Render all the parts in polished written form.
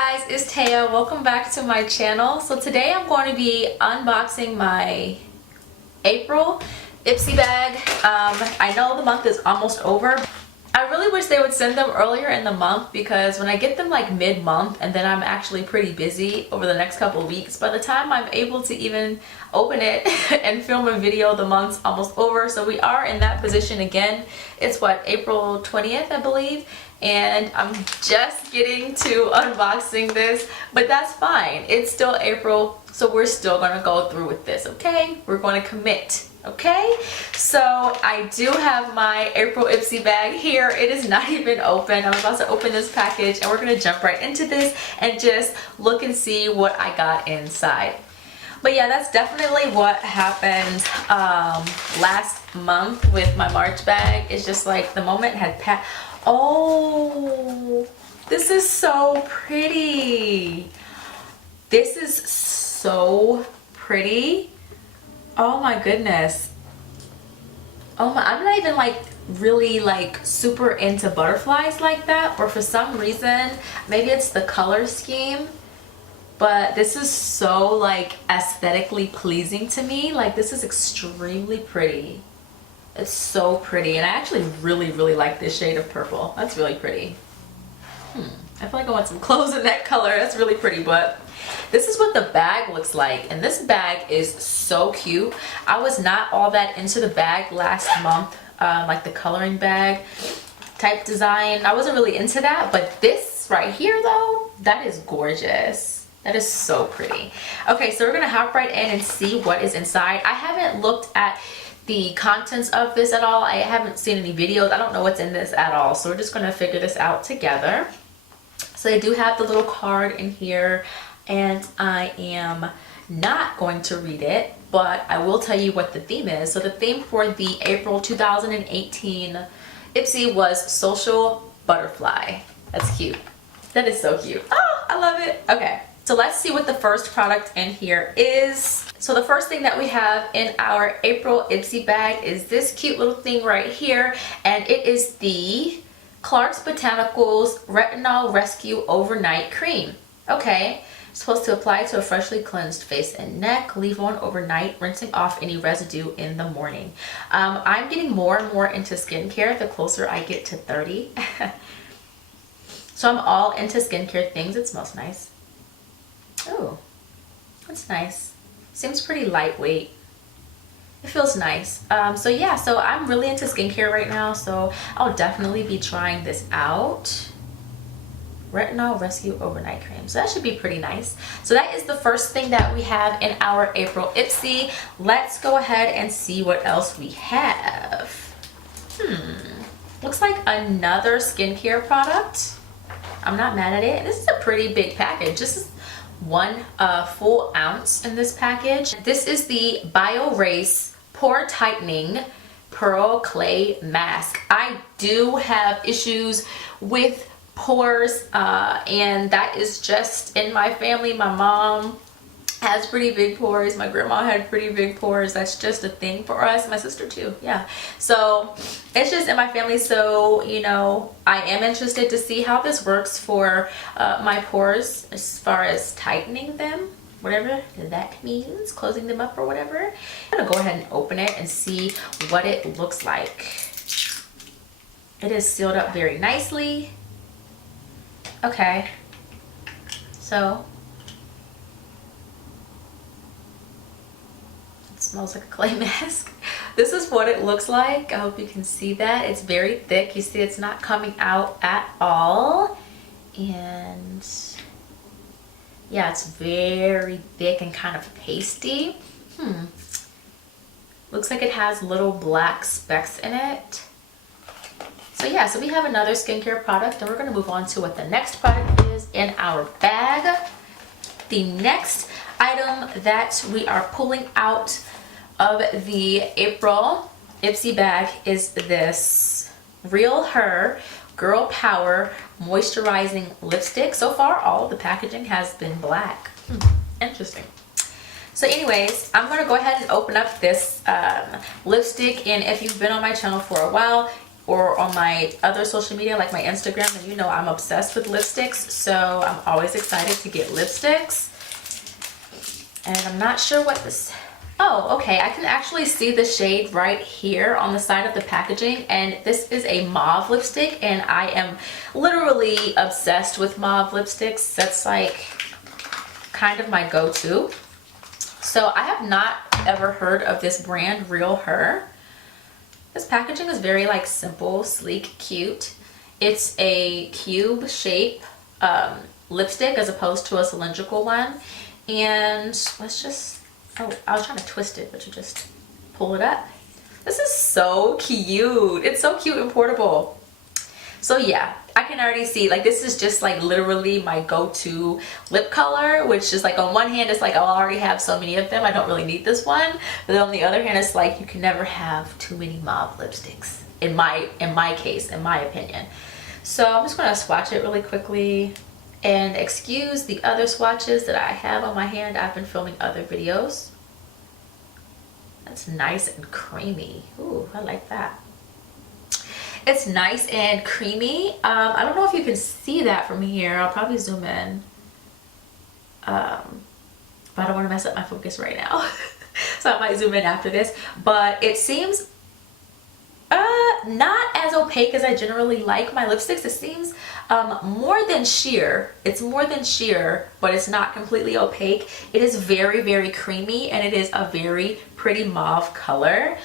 guys, it's Taya. Welcome back to my channel. So today I'm going to be unboxing my April Ipsy bag. I know the month is almost over. I really wish they would send them earlier in the month because when I get them like mid-month and then I'm actually pretty busy over the next couple of weeks, by the time I'm able to even open it and film a video, the month's almost over. So we are in that position again. It's what, April 20th, I believe, and I'm just getting to unboxing this, but that's fine. It's still April, so we're still gonna go through with this, okay? We're gonna commit. Okay, so I do have my April Ipsy bag here. It is not even open. I'm about to open this package and we're gonna jump right into this and just look and see what I got inside. But yeah, that's definitely what happened last month with my March bag. It's just like the moment had passed. Oh, this is so pretty. This is so pretty. Oh my goodness. Oh my, I'm not even like really like super into butterflies like that, or for some reason, maybe it's the color scheme, but this is so like aesthetically pleasing to me. Like this is extremely pretty. It's so pretty, and I actually really like this shade of purple. That's really pretty. I feel like I want some clothes in that color. That's really pretty, but this is what the bag looks like, and this bag is so cute. I was not all that into the bag last month, like the coloring bag type design. I wasn't really into that, but this right here though, that is gorgeous. That is so pretty. Okay, so we're gonna hop right in and see what is inside. I haven't looked at the contents of this at all. I haven't seen any videos. I don't know what's in this at all, so we're just gonna figure this out together. So I do have the little card in here, and I am not going to read it, but I will tell you what the theme is. So the theme for the April 2018 Ipsy was Social Butterfly. That's cute. That is so cute. Oh, I love it. Okay, so let's see what the first product in here is. So the first thing that we have in our April Ipsy bag is this cute little thing right here, and it is the Clarks Botanicals Retinol Rescue Overnight Cream. Okay, supposed to apply to a freshly cleansed face and neck, leave on overnight, rinsing off any residue in the morning. I'm getting more and more into skincare the closer I get to 30. So I'm all into skincare things. It smells nice. Oh, that's nice. Seems pretty lightweight. It feels nice. So yeah, so I'm really into skincare right now, so I'll definitely be trying this out. Retinol Rescue Overnight Cream. So that should be pretty nice. So that is the first thing that we have in our April Ipsy. Let's go ahead and see what else we have. Looks like another skincare product. I'm not mad at it. This is a pretty big package. This is one full ounce in this package. This is the BioRace Pore Tightening Pearl Clay Mask. I do have issues with pores, and that is just in my family. My mom has pretty big pores. My grandma had pretty big pores. That's just a thing for us. My sister too, yeah. So it's just in my family. So, you know, I am interested to see how this works for my pores as far as tightening them, whatever that means, closing them up or whatever. I'm gonna go ahead and open it and see what it looks like. It is sealed up very nicely. Okay, so it smells like a clay mask. This is what it looks like. I hope you can see that. It's very thick. You see it's not coming out at all, and yeah, it's very thick and kind of pasty. Looks like it has little black specks in it. So yeah, so we have another skincare product, and we're gonna move on to what the next product is in our bag. The next item that we are pulling out of the April Ipsy bag is this Real Her Girl Power Moisturizing Lipstick. So far, all of the packaging has been black. Interesting. So anyways, I'm gonna go ahead and open up this lipstick, and if you've been on my channel for a while, or on my other social media like my Instagram, then you know I'm obsessed with lipsticks, so I'm always excited to get lipsticks. And I'm not sure what this, oh, okay, I can actually see the shade right here on the side of the packaging, and this is a mauve lipstick, and I am literally obsessed with mauve lipsticks. That's like kind of my go-to. So I have not ever heard of this brand, Real Her. This packaging is very like simple, sleek, cute. It's a cube shape lipstick as opposed to a cylindrical one. And let's just, oh, I was trying to twist it, but you just pull it up. This is so cute. It's so cute and portable. So yeah, I can already see, like, this is just like literally my go-to lip color, which is like, on one hand it's like, I'll already have so many of them, I don't really need this one. But then on the other hand, it's like, you can never have too many mauve lipsticks, in my case, in my opinion. So I'm just gonna swatch it really quickly, and excuse the other swatches that I have on my hand. I've been filming other videos. That's nice and creamy. Ooh, I like that. It's nice and creamy. I don't know if you can see that from here. I'll probably zoom in. But I don't want to mess up my focus right now. So I might zoom in after this. But it seems not as opaque as I generally like my lipsticks. It seems more than sheer. It's more than sheer, but it's not completely opaque. It is very, very creamy, and it is a very pretty mauve color.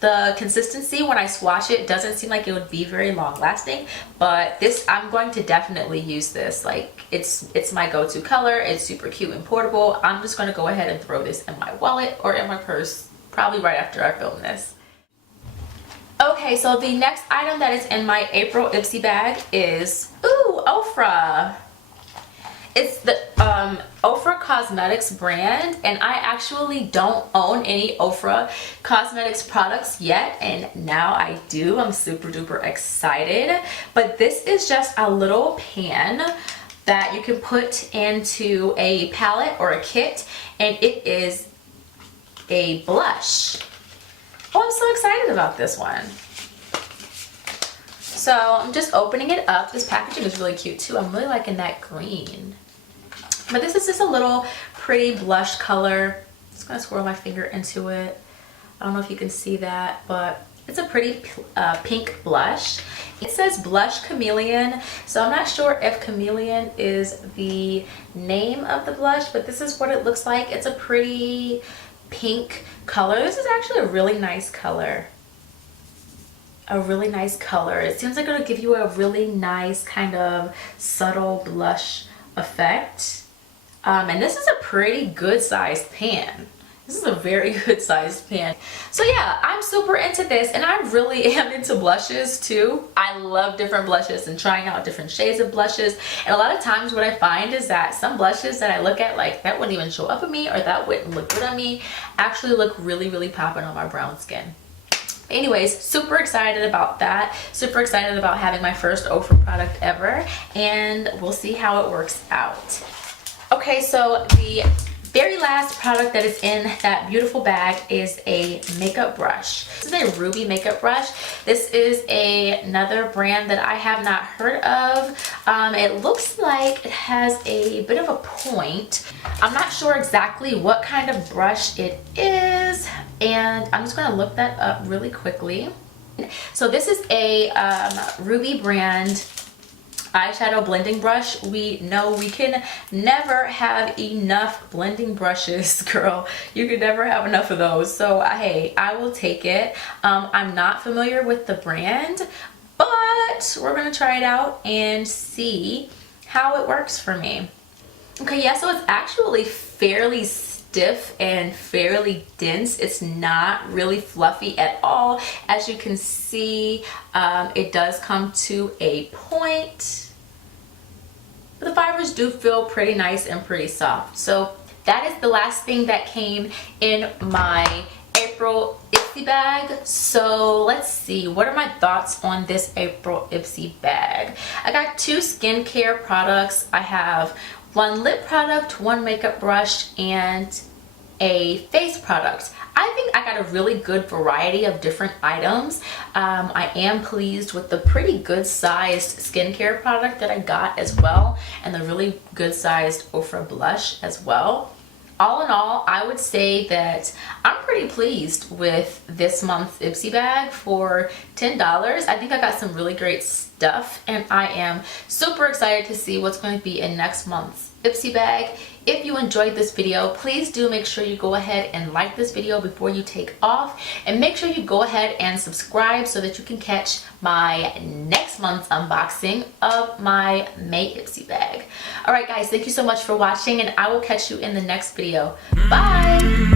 The consistency when I swatch it doesn't seem like it would be very long lasting, but this, I'm going to definitely use this. Like, it's my go-to color. It's super cute and portable. I'm just going to go ahead and throw this in my wallet or in my purse, probably right after I film this. Okay, so the next item that is in my April Ipsy bag is, ooh, Outre. It's the Outre Cosmetics brand, and I actually don't own any Outre Cosmetics products yet, and now I do. I'm super duper excited. But this is just a little pan that you can put into a palette or a kit, and it is a blush. Oh, I'm so excited about this one. So I'm just opening it up. This packaging is really cute too. I'm really liking that green. But this is just a little pretty blush color. I'm just gonna swirl my finger into it. I don't know if you can see that, but it's a pretty pink blush. It says Blush Chameleon, so I'm not sure if Chameleon is the name of the blush, but this is what it looks like. It's a pretty pink color. This is actually a really nice color. A really nice color. It seems like it'll give you a really nice kind of subtle blush effect. And this is a pretty good sized pan. This is a very good sized pan. So yeah, I'm super into this, and I really am into blushes too. I love different blushes and trying out different shades of blushes. And a lot of times what I find is that some blushes that I look at, like, that wouldn't even show up on me or that wouldn't look good on me, actually look really, really popping on my brown skin. Anyways, super excited about that. Super excited about having my first Outre product ever, and we'll see how it works out. Okay, so the very last product that is in that beautiful bag is a makeup brush. This is a ruby makeup brush. This is another brand that I have not heard of. It looks like it has a bit of a point. I'm not sure exactly what kind of brush it is, and I'm just gonna look that up really quickly. So this is a Ruby brand eyeshadow blending brush. We know we can never have enough blending brushes, girl. You can never have enough of those. So hey, I will take it. I'm not familiar with the brand, but we're gonna try it out and see how it works for me. Okay, yeah, so it's actually fairly stiff and fairly dense. It's not really fluffy at all. As you can see, it does come to a point. But the fibers do feel pretty nice and pretty soft. So that is the last thing that came in my April Ipsy bag. So let's see, what are my thoughts on this April Ipsy bag? I got 2 skincare products. I have 1 lip product, 1 makeup brush, and a face product. I think I got a really good variety of different items. I am pleased with the pretty good sized skincare product that I got as well, and the really good sized Outre blush as well. All in all, I would say that I'm pretty pleased with this month's Ipsy bag for $10. I think I got some really great stuff, and I am super excited to see what's going to be in next month's Ipsy bag. If you enjoyed this video, please do make sure you go ahead and like this video before you take off, and make sure you go ahead and subscribe so that you can catch my next month's unboxing of my May Ipsy bag. Alright guys, thank you so much for watching, and I will catch you in the next video. Bye!